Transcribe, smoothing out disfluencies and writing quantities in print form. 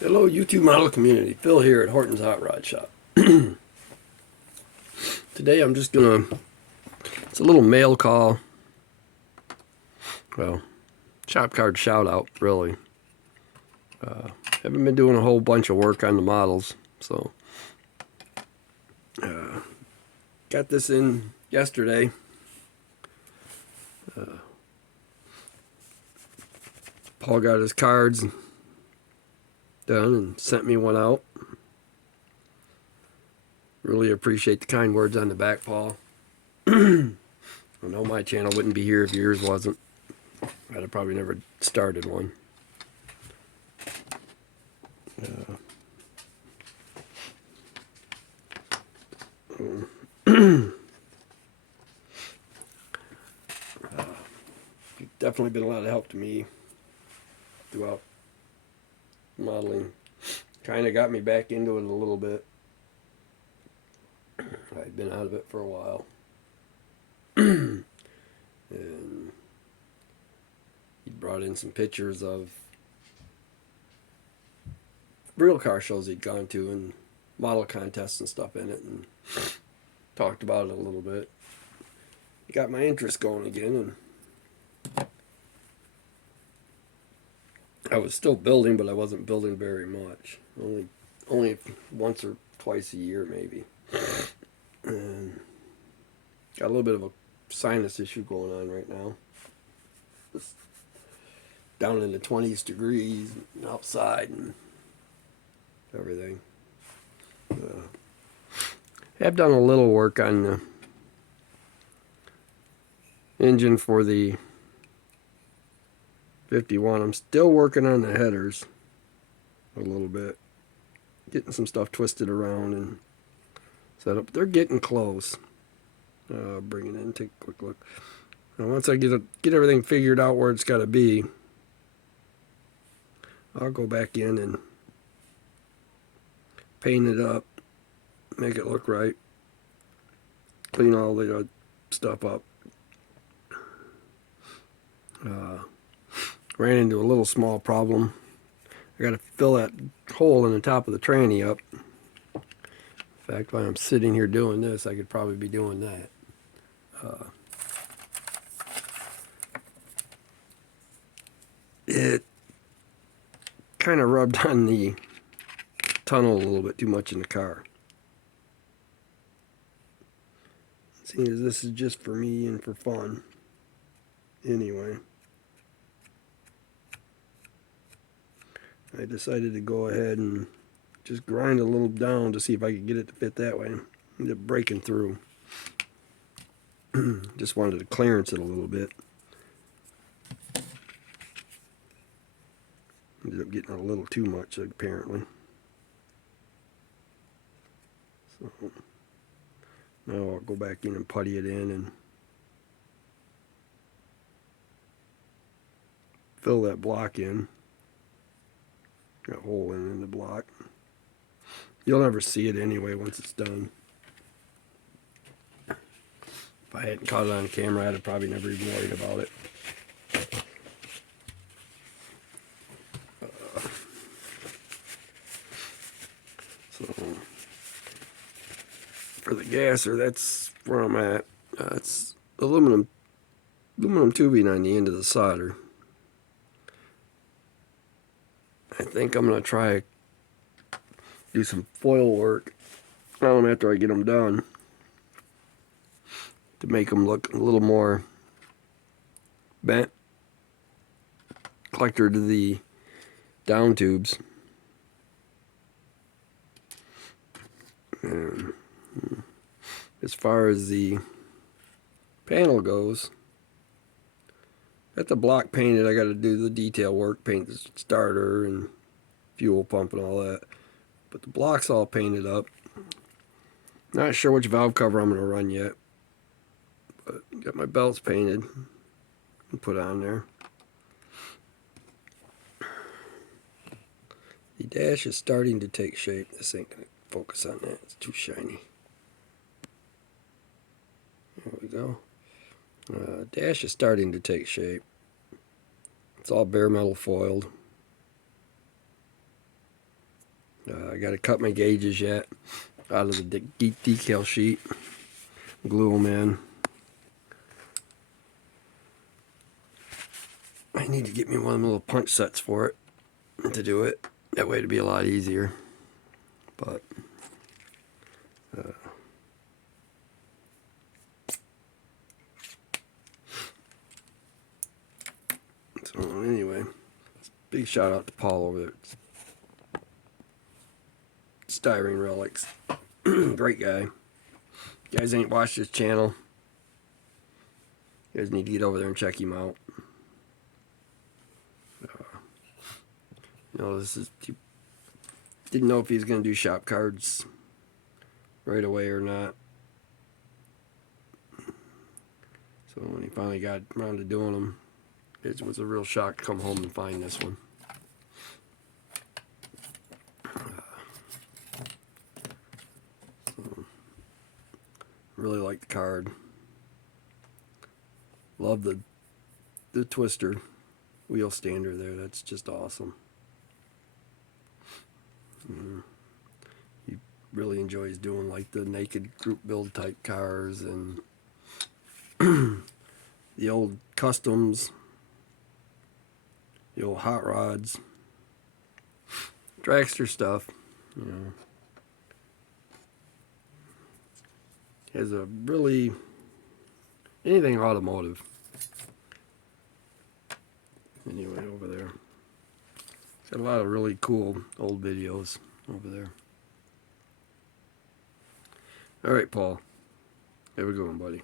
Hello, YouTube model community. Phil here at Horton's Hot Rod Shop. Today I'm just gonna, it's a little mail call. Well, shop card shout out, really. Haven't been doing a whole bunch of work on the models, so got this in yesterday. Paul got his cards done and sent me one out. Really appreciate the kind words on the back, Paul. I know my channel wouldn't be here if yours wasn't. I'd have probably never started one. Definitely been a lot of help to me throughout modeling. Kind of got me back into it a little bit. I'd been out of it for a while. And he brought in some pictures of real car shows he'd gone to and model contests and stuff in it, and talked about it a little bit. It got my interest going again, and I was still building, but I wasn't building very much. Only once or twice a year, maybe. And got a little bit of a sinus issue going on right now. It's down in the 20s degrees outside and everything. I've done a little work on the engine for the 51. I'm still working on the headers a little bit, getting some stuff twisted around and set up. They're getting close. Bring it in, take a quick look. Now, once I get everything figured out where it's got to be, I'll go back in and paint it up, make it look right, clean all the stuff up. Ran into a little small problem. I got to fill that hole in the top of the tranny up. In fact, while I'm sitting here doing this, I could probably be doing that. It kind of rubbed on the tunnel a little bit too much in the car. Seeing as this is just for me and for fun, anyway, I decided to go ahead and just grind a little down to see if I could get it to fit that way. Ended up breaking through. Just wanted to clearance it a little bit. Ended up getting a little too much, apparently. So now I'll go back in and putty it in and fill that block in. Got a hole in the block. You'll never see it anyway once it's done. If I hadn't caught it on camera, I'd have probably never even worried about it. So for the gasser, that's where I'm at. It's aluminum tubing on the end of the solder. I think I'm gonna try do some foil work on them after I get them done to make them look a little more bent, collector to the down tubes. And as far as the panel goes, got the block painted. I got to do the detail work, paint the starter and fuel pump and all that. But the block's all painted up. Not sure which valve cover I'm going to run yet. But got my belts painted and put on there. The dash is starting to take shape. This ain't going to focus on that. It's too shiny. There we go. Dash is starting to take shape. It's all bare metal foiled. I got to cut my gauges yet out of the decal sheet. Glue them in. I need to get me one of them little punch sets for it to do it. That way it'd be a lot easier. But so anyway, big shout out to Paul over there at Styrene Relics. Great guy. You guys ain't watched his channel, you guys need to get over there and check him out. You know, this is, he didn't know if he was going to do shop cards right away or not. So when he finally got around to doing them, it was a real shock to come home and find this one. Really like the card. Love the twister wheel stander there. That's just awesome. He really enjoys doing like the naked group build type cars and the old customs, the old hot rods, dragster stuff. You know, has a really anything automotive. Anyway, over there, got a lot of really cool old videos over there. All right, Paul, have a good one, buddy.